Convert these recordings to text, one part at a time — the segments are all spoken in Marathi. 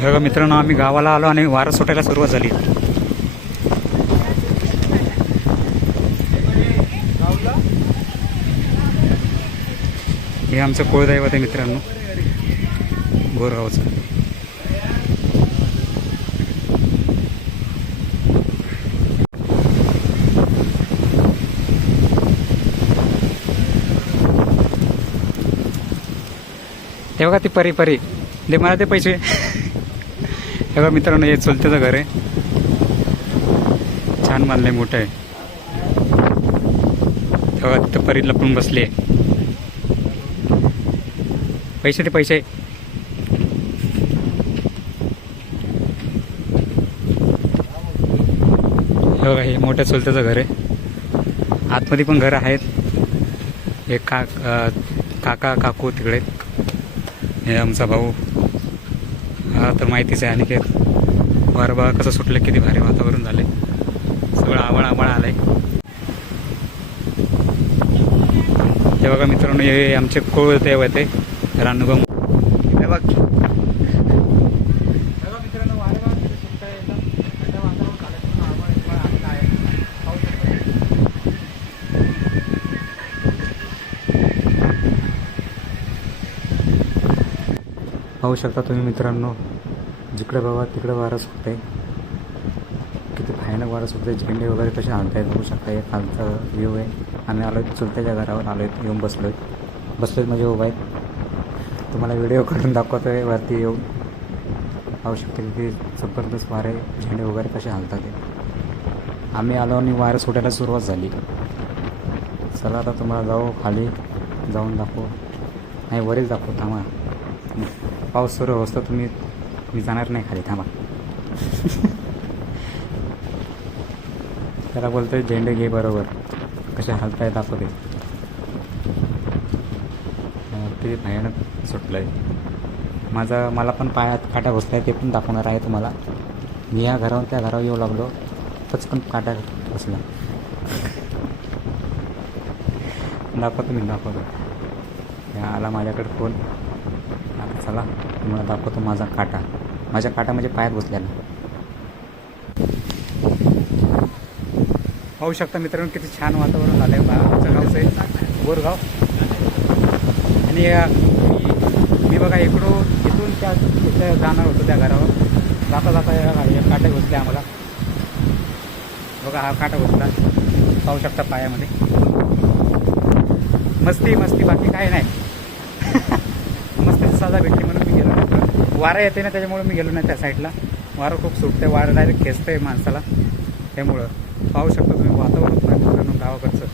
हे बघा मित्रांनो आम्ही गावाला आलो आणि वारं सुटायला सुरुवात झाली. हे आमचं कुळदैवत आहे मित्रांनो गोरगावचं. ते बघा ती परी परी. दे मला ते पैसे. हे बघा मित्रांनो हे चुलत्याचं घर आहे. छान मानलंय मोठं आहे. तेव्हा तिथं परी लपून बसली आहे. पैसे ते पैसे. हे बघा हे मोठ्या चुलत्याचं घर आहे. आतमध्ये पण घरं आहेत. हे का काका काकू तिकडे हे आमचा भाऊ. हा तर माहितीच आहे अनिकेत. वारं बा कसं सुटलं किती भारी वातावरण झाले सगळं आवळ आवळ आलंय. हे बघा मित्रांनो हे आमचे कोळ ते आहे ते. रानुगम हे बघ. मित्रांनो, पाहू शकता तुम्ही मित्रांनो जिकडे बाबा तिकडे वारं सुटतंय. किती भयानक वारं सुटतंय. झेंडे वगैरे कसे आणतायत बघू शकता. हे खालचा व्ह्यू आहे. आम्ही आलो चुलत्याच्या घरावर. आलो आहेत येऊन बसलो आहेत बसलोय म्हणजे उभा आहे. तुम्हाला व्हिडिओ करून आहे वरती येऊन. पाहू शकते किती जबरदस्त वारे झेंडे वगैरे कसे हालतात ते आम्ही आलो आणि वारं सुटायला सुरुवात झाली. चला आता तुम्हाला जाऊ खाली. जाऊन दाखवू. नाही वरील दाखवू. थांबा. पाऊस सुरू असतो तुम्ही मी जाणार नाही खाली थांबा. त्याला बोलतोय झेंडे घे बरोबर. कसे हालताय दाखवते ते. भयानक सुटलं आहे माझा मला पण पायात काटा घुसलाय आहे ते पण दाखवणार आहे तुम्हाला. मी या घरावर त्या घरावर येऊ लागलो पचकन काटा घुसला. दाखवतो मी दाखवतो या आला माझ्याकडे फोन. आता चला तुम्हाला दाखवतो माझा काटा. माझ्या काटा माझ्या पायात घुसलेला पाहू शकता मित्रांनो किती छान वातावरण आलं आहे बा गावचं आहे बोरगाव. आणि मी बघा इकडून इथून त्या तिथे जाणार होतो त्या घरावर. जाता जाता या काटा काटे आम्हाला. बघा हा काटा घुसला पाहू शकता पायामध्ये. मस्ती मस्ती. बाकी काय नाही. मस्तीची साधा भेटली म्हणून. वारा येते ना त्याच्यामुळे मी गेलो नाही त्या साईडला वारं खूप सुटते वारं डायरेक्ट खेचतंय माणसाला. त्यामुळं पाहू शकता तुम्ही वातावरण पण मित्रांनो गावाकडचं.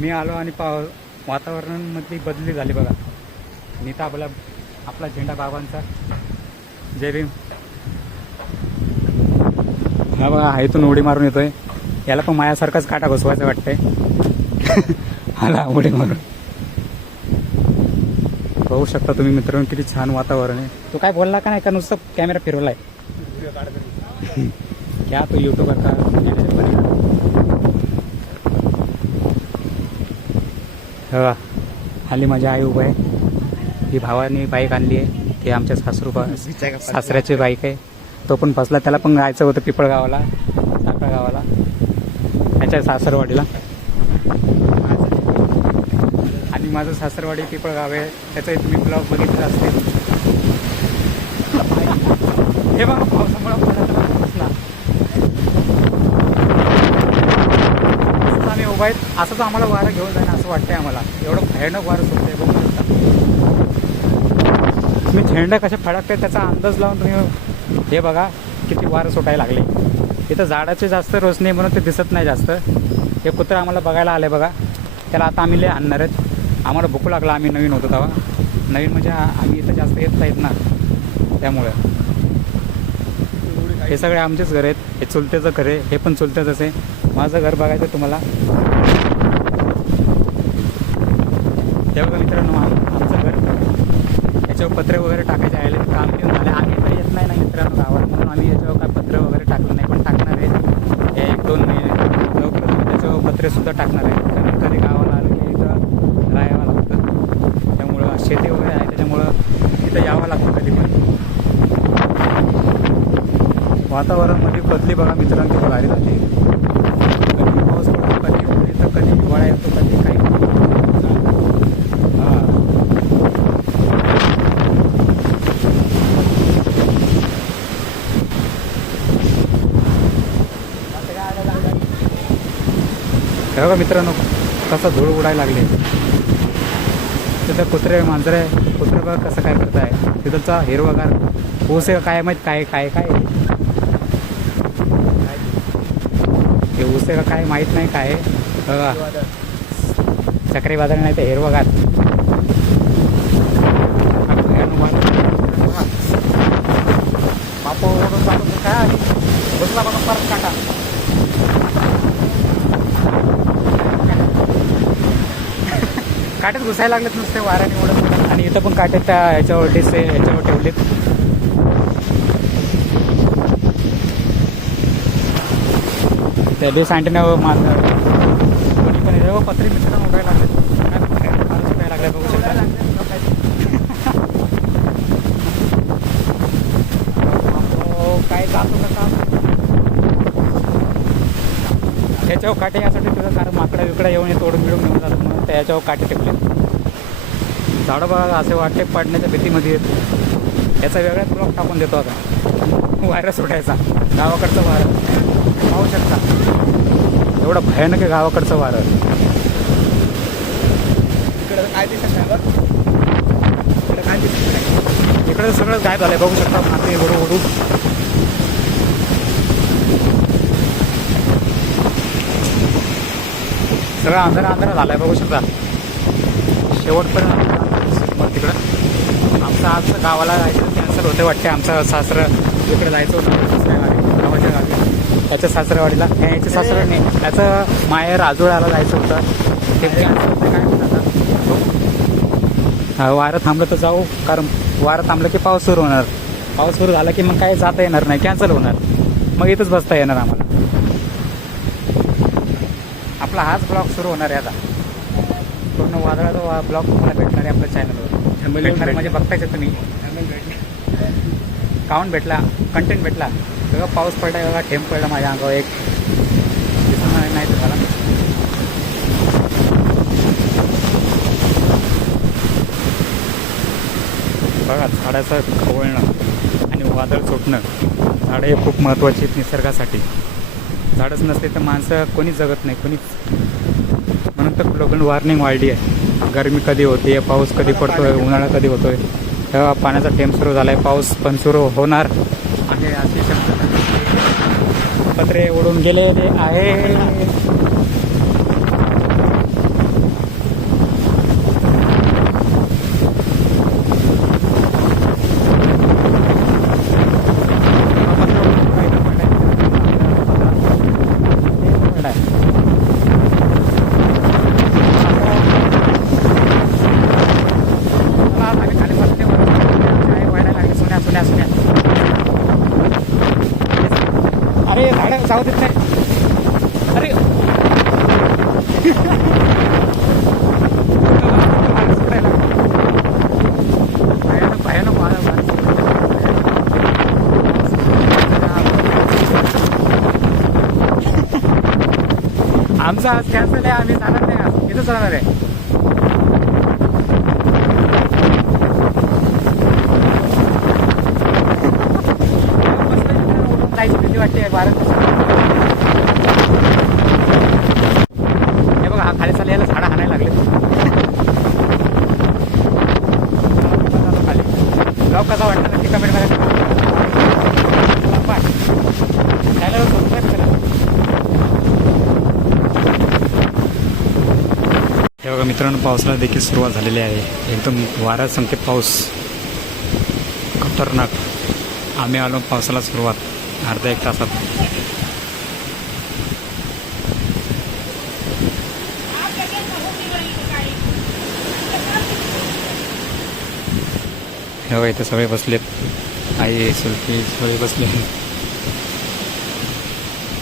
मी आलो आणि पाव वातावरणामधली बदली झाली बघा. मी तर आपला आपला झेंडा बाबांचा. जय भीम. हा बघा हा इथून उडी मारून येतोय. याला पण मायासारखाच काटा घुसवायचं वाटतंय. आला उडी मारून. पाहू शकता तुम्ही मित्रांनो किती छान वातावरण आहे. तो काय बोलला का नाही का नुसतं कॅमेरा फिरवलाय? क्या तो युट्यूबर का manager हल्ली माझी आई उभं आहे. ही भावाने बाईक आणली आहे. ती आमच्या सासरू सासऱ्याची बाईक आहे. तो पण फसला त्याला पण जायचं होतं पिपळगावाला साखळगावाला त्याच्या सासरवाडीला. आणि माझं सासरवाडी पिपळगाव आहे. त्याचाही तुम्ही ब्लॉग बघितला असतील हे बघा पावसामुळं बसला आम्ही उभा आहेत. असंच आम्हाला वारं घेऊन जाणं असं वाटतंय आम्हाला. एवढं भयानक वारं सुटतंय बघू शकता तुम्ही झेंडा कसे फडकते त्याचा अंदाज लावून तुम्ही हे बघा किती वारं सुटायला लागले. इथं झाडाचे जास्त रोशनी नाही म्हणून ते दिसत नाही जास्त. हे कुत्रं आम्हाला बघायला आले बघा. त्याला आता आम्ही लय आणणार आहेत. आम्हाला भूक लागला आम्ही नवीन होतो तेव्हा. नवीन म्हणजे आम्ही इथं जास्त येत नाहीत ना त्यामुळं. हे सगळे आमचेच घर आहेत. हे चुलत्याचं घर आहे. हे पण चुलत्याचंच आहे. माझं घर बघायचं तुम्हाला. हे बघा मित्रांनो आमचं घर. याच्यावर पत्रे वगैरे टाकायचे आहे काम घेऊन झाले. आम्ही तर येत नाही ना मित्रांनो गावात. म्हणून आम्ही याच्यावर काय पत्रे वगैरे टाकलं नाही. पण टाकणार आहे हे एक दोन महिने. लवकर त्याच्यावर पत्रेसुद्धा टाकणार आहे. कारण कधी गावाला आलं की इथं राहावं लागतं त्यामुळं शेती वगैरे आहे त्याच्यामुळं इथं यावं लागतं कधी पण वातावरणामध्ये म्हणजे बदली बघा मित्रांनो बघा आली झाली कधी पाऊस पडतो कधी ऊन येतं कधी हिवाळा येतो कधी काही. हां. हे बघा मित्रांनो कसा धूळ उडायला लागले. तिथं कुत्रे मांजरे कुत्रे बघा कसं काय करताय. तिथंचा हिरवागार ऊस आहे काय माहीत काय काय काय. दिसतं का काय माहीत नाही काय. बघा. चक्री बाजार नाही ते हिरवगात बापू ओढून बापू काय बसला बघा परत काटा. काट्यात घुसायला लागलेत नुसते वाऱ्याने उडत आणि इथं पण काट्यात त्या ह्याच्यावर डिस ह्याच्यावर ठेवलेत. त्या डिस अँटेनावर मार कोणी पण येतो पत्री पत्रे मित्रांनो लागले काय लागले. बघू शकता काय जातो कसा त्याच्यावर काटे यासाठी तुझं कारण माकडा विकडा येऊन तोडून मिळून घेऊन जातो म्हणून त्याच्यावर काटे टेकले झाडं बघा असे वाटते पडण्याच्या भीतीमध्ये येत याचा वेगळाच ब्लॉक टाकून देतो आता. व्हायरस उठायचा गावाकडचं वायरस पाहू शकता. एवढं भयानक आहे गावाकडचं वारं. इकडं काय दिसत नाही बघ. इकडं काय दिसत नाही. इकडे सगळं गायब झालंय बघू शकता माती उडू उडू सगळं अंधारा अंधारा झालाय बघू शकता. शेवटपर्यंत मग तिकडं. आमचं आज गावाला जायचं कॅन्सल होते वाटते आमचं सासरं इकडे जायचं होतं. गावी त्याच्या सासरवाडीला याच्या सासरं नाही. त्याचं माहेर राजूळाला जायचं होतं. ते कॅन्सल होतं काय म्हणतात वारं थांबलं तर जाऊ. कारण वारं थांबलं की पाऊस सुरू होणार. पाऊस सुरू झाला की मग काय जाता येणार नाही. कॅन्सल होणार. मग इथंच बसता येणार आम्हाला. आपला हाच ब्लॉग सुरू होणार आहे आता. पूर्ण वादळाचा ब्लॉग तुम्हाला भेटणार आहे आपल्या चॅनलवर भेटणार आहे म्हणजे बघतायच तुम्ही. काउंट भेटला. कंटेंट भेटला. बघा पाऊस पडला बघा ठेम पडला माझ्या अंगावर एक. दिसणार नाही तुम्हाला बघा झाडाचं खवळणं आणि वादळ सुटणं झाडं हे खूप महत्त्वाची आहेत निसर्गासाठी. झाडच नसते तर माणसं कोणीच जगत नाही कोणीच. म्हणून तर ग्लोबल वॉर्निंग वाढली आहे. गरमी कधी होते पाऊस कधी पडतोय उन्हाळा कधी होतोय तेव्हा पाण्याचा टेम सुरू झाला आहे पाऊस पण सुरू होणार आणि पत्रे उडून गेलेले आहे अरे झाड जाऊ देत नाही अरे भयानक भयानक वारा- आमचा आज कॅन्सल आहे आम्ही जाणार नाही आज. इथंच राहणार आहे. भीती वाटते भारत हे बघा हा खाली चालले याला झाडं हाणायला लागले. खाली ब्लॉग कसा वाटला नक्की कमेंट करा बाय. चॅनलवर सबस्क्राईब करा हे बघा मित्रांनो पावसाला देखील सुरुवात झालेली आहे. एकदम वारा संकेत पाऊस. खतरनाक. आम्ही आलो पावसाला सुरुवात. अर्ध्या एक तासात. हे इथे सगळे बसलेत. आई सुलफी सगळे बसले.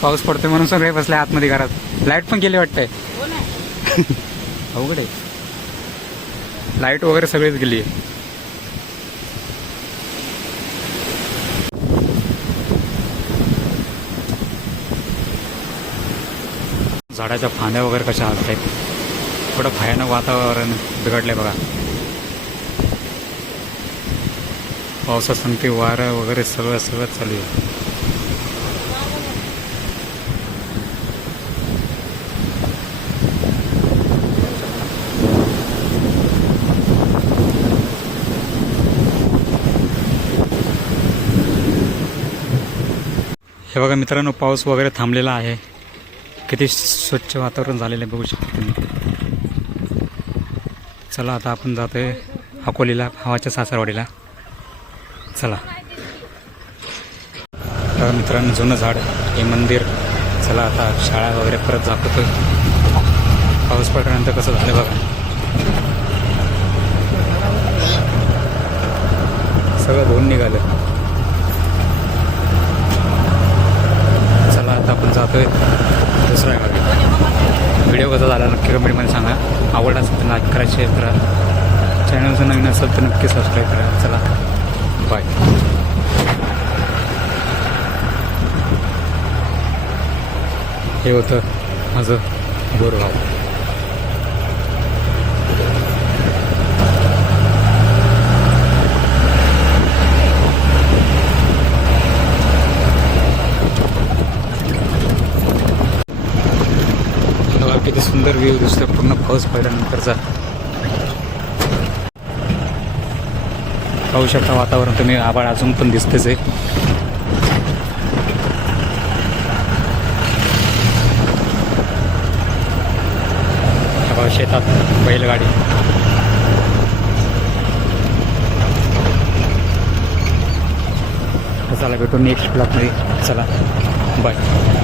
पाऊस पडतोय म्हणून सगळे बसले आतमध्ये घरात. लाइट पण गेली वाटतंय. अवघड आहे. लाइट वगैरे सगळीच गेली. आहे झाडाच्या फांद्या वगैरे कशा हलत आहेत? थोडं भयानक वातावरण बिघडलं आहे बघा पावसासंगते वारं वगैरे सगळं सगळं चालू आहे. हे बघा मित्रांनो पाऊस वगैरे थांबलेला आहे. किती स्वच्छ वातावरण झालेलं आहे बघू शकता तुम्ही. चला आता आपण जातो आहे अकोलीला भावाच्या सासरवाडीला. चला. बघा मित्रांनो जुनं झाड हे मंदिर. चला आता शाळा वगैरे परत दाखवतोय. पाऊस पडल्यानंतर कसं झालं बघा. सगळं धुवून निघालं चला आता आपण जातोय दुसऱ्या आहे व्हिडिओ कसा झाला नक्की कमेंटमध्ये सांगा. आवडला असेल तर लाईक करा शेअर करा. चॅनलचं नवीन असेल तर नक्की सबस्क्राईब करा. चला. बाय हे होतं माझं गोरगाव बघा किती सुंदर व्ह्यू दिसतोय. पूर्ण पाऊस पडल्यानंतरचा पाहू शकता वातावरण तुम्ही. आभाळ अजून पण दिसतेच आहे. शेतात बैलगाडी. चला भेटू नेक्स्ट ब्लॉकमध्ये चला बाय